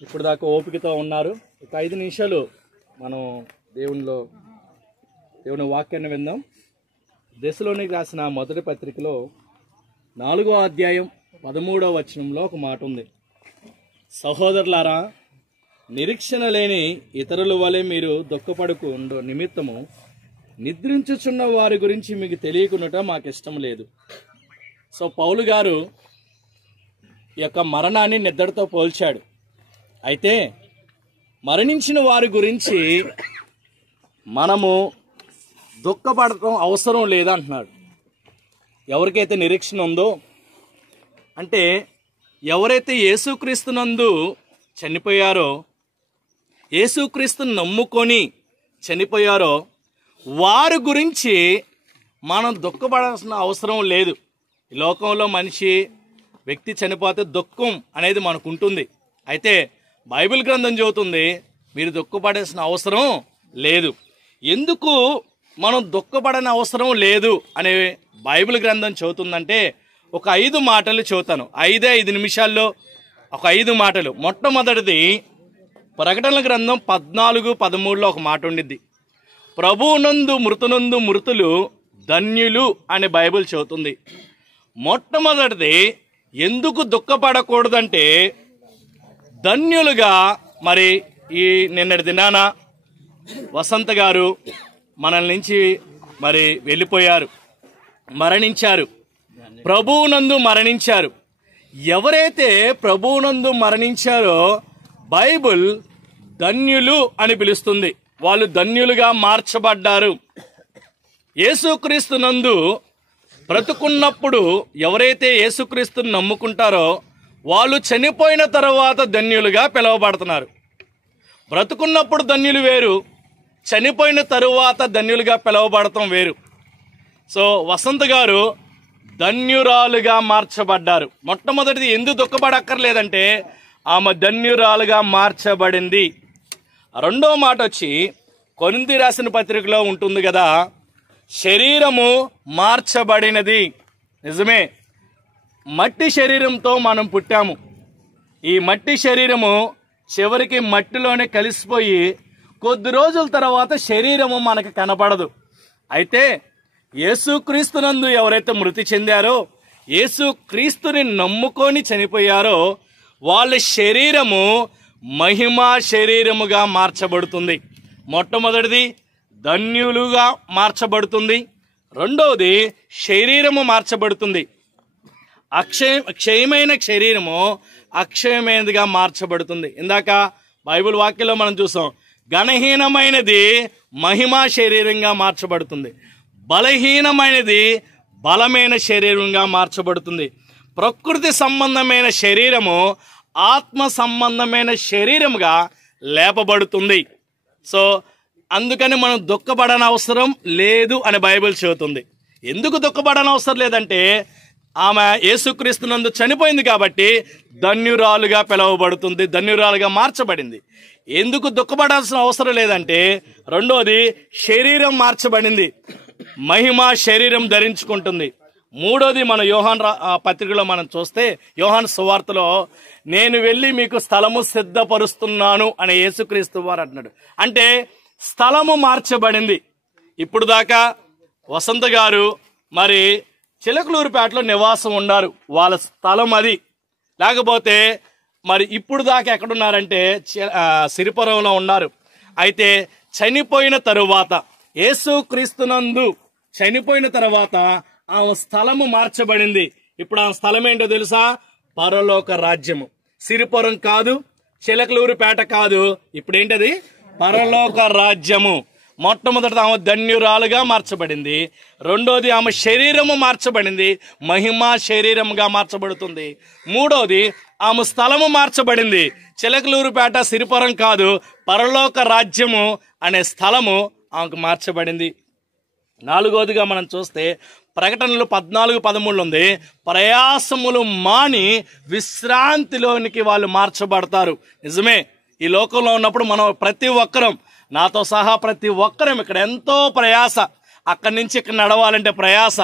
ఇప్పుడు దాకా ఓపికతో ఉన్నారు. ఒక 5 నిమిషాలు మనం దేవుని వాక్యాన్ని విందాం. దశలోనికి రాసిన మొదటి పత్రికలో 4వ అధ్యాయం 13వ వచనంలో ఒక మాట ఉంది. సహోదరులారా, నిరీక్షణ లేని ఇతరుల వలె మీరు దుఃఖపడుకు నిమిత్తము నిద్రించుచున్న వారి గురించి మీకు తెలియకున్నట మాకు ఇష్టం లేదు. సో పౌలు గారు ఈ యొక్క మరణాన్ని నిద్రతో పోల్చాడు. అయితే మరణించిన వారి గురించి మనము దుఃఖపడటం అవసరం లేదంటున్నాడు. ఎవరికైతే నిరీక్షణ ఉందో, అంటే ఎవరైతే యేసుక్రీస్తునందు చనిపోయారో, యేసుక్రీస్తుని నమ్ముకొని చనిపోయారో వారి గురించి మనం దుఃఖపడాల్సిన అవసరం లేదు. ఈ లోకంలో వ్యక్తి చనిపోతే దుఃఖం అనేది మనకు ఉంటుంది. అయితే బైబిల్ గ్రంథం చెబుతుంది మీరు దుఃఖపడాల్సిన అవసరం లేదు. ఎందుకు మనం దుఃఖపడని అవసరం లేదు అనే బైబిల్ గ్రంథం చెబుతుందంటే ఒక 5 మాటలు చెబుతాను. 5 నిమిషాల్లో ఒక 5 మాటలు. మొట్టమొదటిది ప్రకటనల గ్రంథం 14:13లో ఒక మాట ఉండిద్ది. ప్రభువునందు మృతులు ధన్యులు అని బైబిల్ చెబుతుంది. మొట్టమొదటిది ఎందుకు దుఃఖపడకూడదంటే, ధన్యులుగా మరి ఈ నిన్నటి దినాన వసంత గారు మనల్ నుంచి మరి వెళ్ళిపోయారు, మరణించారు. ప్రభువునందు మరణించారు. ఎవరైతే ప్రభువునందు మరణించారో బైబిల్ ధన్యులు అని పిలుస్తుంది. వాళ్ళు ధన్యులుగా మార్చబడ్డారు. యేసుక్రీస్తునందు బ్రతుకున్నప్పుడు ఎవరైతే యేసుక్రీస్తుని నమ్ముకుంటారో వాళ్ళు చనిపోయిన తర్వాత ధన్యులుగా పిలువబడుతున్నారు. బ్రతుకున్నప్పుడు ధన్యులు వేరు, చనిపోయిన తరువాత ధన్యులుగా పిలువబడటం వేరు. సో వసంత గారు ధన్యురాలుగా మార్చబడ్డారు. మొట్టమొదటిది ఎందుకు దుఃఖపడక్కర్లేదంటే ఆమె ధన్యురాలుగా మార్చబడింది. రెండో మాట వచ్చి కొరింథీ రాసిన పత్రికలో ఉంటుంది కదా, శరీరము మార్చబడినది. నిజమే, మట్టి శరీరంతో మనం పుట్టాము. ఈ మట్టి శరీరము చివరికి మట్టిలోనే కలిసిపోయి కొద్ది రోజుల తర్వాత శరీరము మనకు కనపడదు. అయితే యేసుక్రీస్తునందు ఎవరైతే మృతి చెందారో, యేసుక్రీస్తుని నమ్ముకొని చనిపోయారో వాళ్ళ శరీరము మహిమా శరీరముగా మార్చబడుతుంది. మొట్టమొదటిది ధన్యులుగా మార్చబడుతుంది. రెండవది శరీరము మార్చబడుతుంది. క్షయమైన శరీరము అక్షయమైనదిగా మార్చబడుతుంది. ఇందాక బైబిల్ వాక్యంలో మనం చూసాం, ఘనహీనమైనది మహిమా శరీరంగా మార్చబడుతుంది, బలహీనమైనది బలమైన శరీరంగా మార్చబడుతుంది. ప్రకృతి సంబంధమైన శరీరము ఆత్మ సంబంధమైన శరీరముగా లేపబడుతుంది. సో అందుకని మనం దుఃఖపడని అవసరం లేదు అని బైబిల్ చెబుతుంది. ఎందుకు దుఃఖపడని అవసరం లేదంటే ఆమె యేసుక్రీస్తునందు చనిపోయింది కాబట్టి ధన్యురాలుగా పిలువబడుతుంది, ధన్యురాలుగా మార్చబడింది. ఎందుకు దుఃఖపడాల్సిన అవసరం లేదంటే రెండోది శరీరం మార్చబడింది, మహిమ శరీరం ధరించుకుంటుంది. మూడోది మన యోహాన్ పత్రికలో మనం చూస్తే, యోహాన్ సువార్తలో నేను వెళ్ళి మీకు స్థలము సిద్ధపరుస్తున్నాను అని యేసుక్రీస్తు వారు అంటున్నాడు. అంటే స్థలము మార్చబడింది. ఇప్పుడు దాకా వసంత గారు మరి చిలకలూరుపేటలో నివాసం ఉన్నారు, వాళ్ళ స్థలం అది. లేకపోతే మరి ఇప్పుడు దాకా ఎక్కడున్నారంటే సిరిపురంలో ఉన్నారు. అయితే చనిపోయిన తరువాత యేసుక్రీస్తునందు చనిపోయిన తర్వాత ఆ స్థలము మార్చబడింది. ఇప్పుడు ఆ స్థలం ఏంటో తెలుసా? పరలోక రాజ్యము. సిరిపురం కాదు, చిలకలూరుపేట కాదు, ఇప్పుడు ఏంటది? పరలోక రాజ్యము. మొట్టమొదటి ఆమె ధన్యురాలుగా మార్చబడింది. రెండోది ఆమె శరీరము మార్చబడింది, మహిమా శరీరముగా మార్చబడుతుంది. మూడోది ఆమె స్థలము మార్చబడింది. చిలకలూరుపేట సిరిపురం కాదు, పరలోక రాజ్యము అనే స్థలము ఆమెకు మార్చబడింది. నాలుగోదిగా మనం చూస్తే ప్రకటనలు 14:13 ఉంది, ప్రయాసములు మాని విశ్రాంతిలోనికి వాళ్ళు మార్చబడతారు. నిజమే, ఈ లోకంలో ఉన్నప్పుడు మనం ప్రతి ఒక్కరం, నాతో సహా ప్రతి ఒక్కరం ఇక్కడ ఎంతో ప్రయాస, అక్కడి నుంచి ఇక్కడ నడవాలంటే ప్రయాస,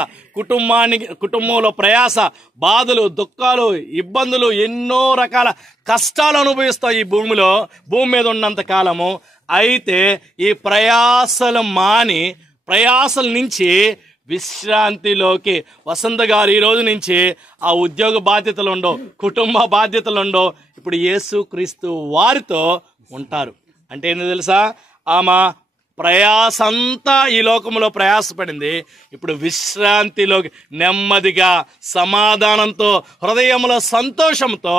కుటుంబంలో ప్రయాస, బాధలు, దుఃఖాలు, ఇబ్బందులు, ఎన్నో రకాల కష్టాలు అనుభవిస్తాం ఈ భూమి మీద ఉన్నంత కాలము. అయితే ఈ ప్రయాసల నుంచి విశ్రాంతిలోకి వసంత గారు ఈ రోజు నుంచి ఆ ఉద్యోగ బాధ్యతలు ఉండవు, కుటుంబ బాధ్యతలు ఉండవు. ఇప్పుడు యేసుక్రీస్తు వారితో ఉంటారు. అంటే ఏంటో తెలుసా, ఆమె ప్రయాస అంతా ఈ లోకంలో ప్రయాసపడింది. ఇప్పుడు విశ్రాంతిలోకి నెమ్మదిగా, సమాధానంతో, హృదయంలో సంతోషంతో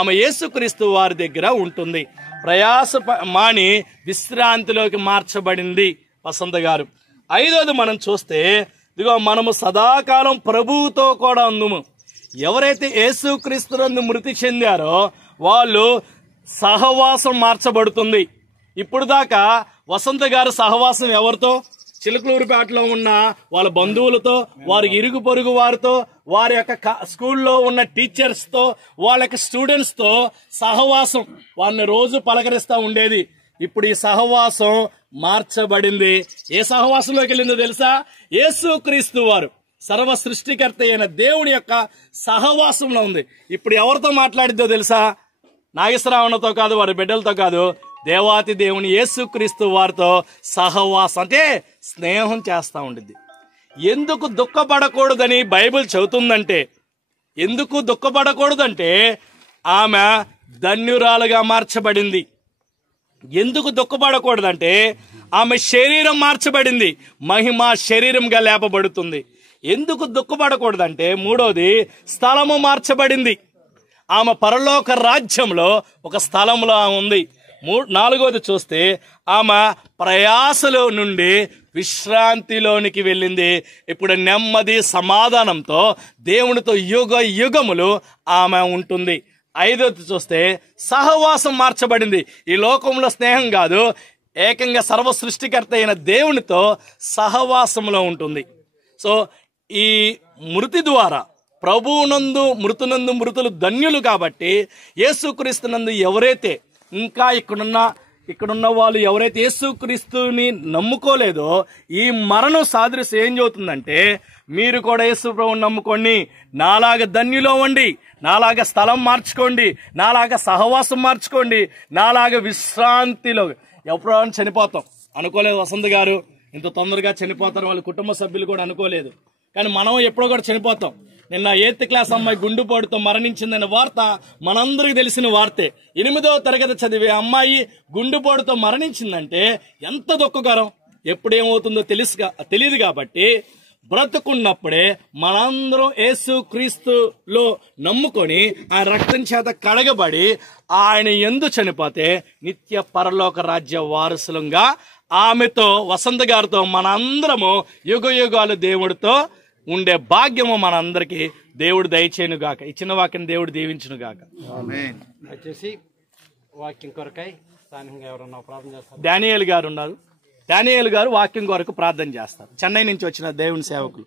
ఆమె యేసుక్రీస్తు వారి దగ్గర ఉంటుంది. ప్రయాస మాని విశ్రాంతిలోకి మార్చబడింది వసంత గారు. 5వది మనం చూస్తే, ఇదిగో మనము సదాకాలం ప్రభువుతో కూడా ఉందుము. ఎవరైతే యేసుక్రీస్తునందు మృతి చెందారో వాళ్ళు సహవాసం మార్చబడుతుంది. ఇప్పుడు దాకా వసంత గారు సహవాసం ఎవరితో? చిలకలూరిపేటలో ఉన్న వాళ్ళ బంధువులతో, వారి ఇరుగు పొరుగు వారితో, వారి యొక్క స్కూల్లో ఉన్న టీచర్స్తో, వాళ్ళ యొక్క స్టూడెంట్స్తో సహవాసం, వారిని రోజు పలకరిస్తూ ఉండేది. ఇప్పుడు ఈ సహవాసం మార్చబడింది. ఏ సహవాసంలోకి వెళ్ళిందో తెలుసా? యేసుక్రీస్తు వారు సర్వ సృష్టికర్త అయిన దేవుడి యొక్క సహవాసంలో ఉంది. ఇప్పుడు ఎవరితో మాట్లాడిద్దో తెలుసా? నాగేశ్వరరావుతో కాదు, వారి బిడ్డలతో కాదు, దేవాతి దేవుని యేసుక్రీస్తు వారితో సహవాసం అంటే స్నేహం చేస్తూ ఉండిద్ది. ఎందుకు దుఃఖపడకూడదని బైబిల్ చెబుతుందంటే, ఎందుకు దుఃఖపడకూడదంటే ఆమె ధన్యురాలుగా మార్చబడింది. ఎందుకు దుఃఖపడకూడదంటే ఆమె శరీరం మార్చబడింది, మహిమ శరీరంగా లేపబడుతుంది. ఎందుకు దుఃఖపడకూడదంటే 3వది స్థలము మార్చబడింది. ఆమె పరలోక రాజ్యంలో ఒక స్థలంలో ఉంది. 4వది చూస్తే ఆమె ప్రయాసలో నుండి విశ్రాంతిలోనికి వెళ్ళింది. ఇప్పుడు నెమ్మది సమాధానంతో దేవునితో యుగ యుగములు ఆమె ఉంటుంది. 5వది చూస్తే సహవాసం మార్చబడింది. ఈ లోకంలో స్నేహం కాదు, ఏకంగా సర్వ సృష్టికర్త అయిన దేవునితో సహవాసంలో ఉంటుంది. సో ఈ మృతి ద్వారా ప్రభువునందు మృతులు ధన్యులు. కాబట్టి యేసుక్రీస్తునందు ఎవరైతే ఇంకా ఇక్కడున్న వాళ్ళు ఎవరైతే యేసుక్రీస్తుని నమ్ముకోలేదో, ఈ మరణం సాదృశ్యం ఏం చెబుతుందంటే, మీరు కూడా యేసు ప్రభువుని నమ్ముకోండి, నాలాగా ధన్యులో ఉండి, నాలాగా స్థలం మార్చుకోండి, నాలాగా సహవాసం మార్చుకోండి, నాలాగా విశ్రాంతిలో. ఎప్పుడో చనిపోతాం అనుకోలేదు వసంత గారు, ఇంత తొందరగా చనిపోతారు వాళ్ళ కుటుంబ సభ్యులు కూడా అనుకోలేదు. కానీ మనం ఎప్పుడో కూడా చనిపోతాం. నిన్న 8th క్లాస్ అమ్మాయి గుండెపోటుతో మరణించిందనే వార్త మనందరికి తెలిసిన వార్తే. 8వ తరగతి చదివే అమ్మాయి గుండెపోటుతో మరణించిందంటే ఎంత దుఃఖకరం. ఎప్పుడేమవుతుందో తెలియదు. కాబట్టి బ్రతుకున్నప్పుడే మనందరం యేసుక్రీస్తులో నమ్ముకొని ఆ రక్తం చేత కడగబడి ఆయన యందు చనిపోతే నిత్య పరలోక రాజ్య వారసులంగా ఆమెతో, వసంత గారితో మనందరము యుగ యుగాలు దేవుడితో ఉండే భాగ్యము మనందరికీ దేవుడు దయచేయను గాక. ఈ చిన్న వాక్యం దేవుడు దీవించును గాక. వచ్చేసి వాక్యం కొరకై స్థానికంగా ఎవరన్నా ప్రార్థన చేస్తారు? డానియేల్ గారు ఉన్నారు. డానియేల్ గారు వాక్యం కొరకు ప్రార్థన చేస్తారు. చెన్నై నుంచి వచ్చిన దేవుని సేవకులు.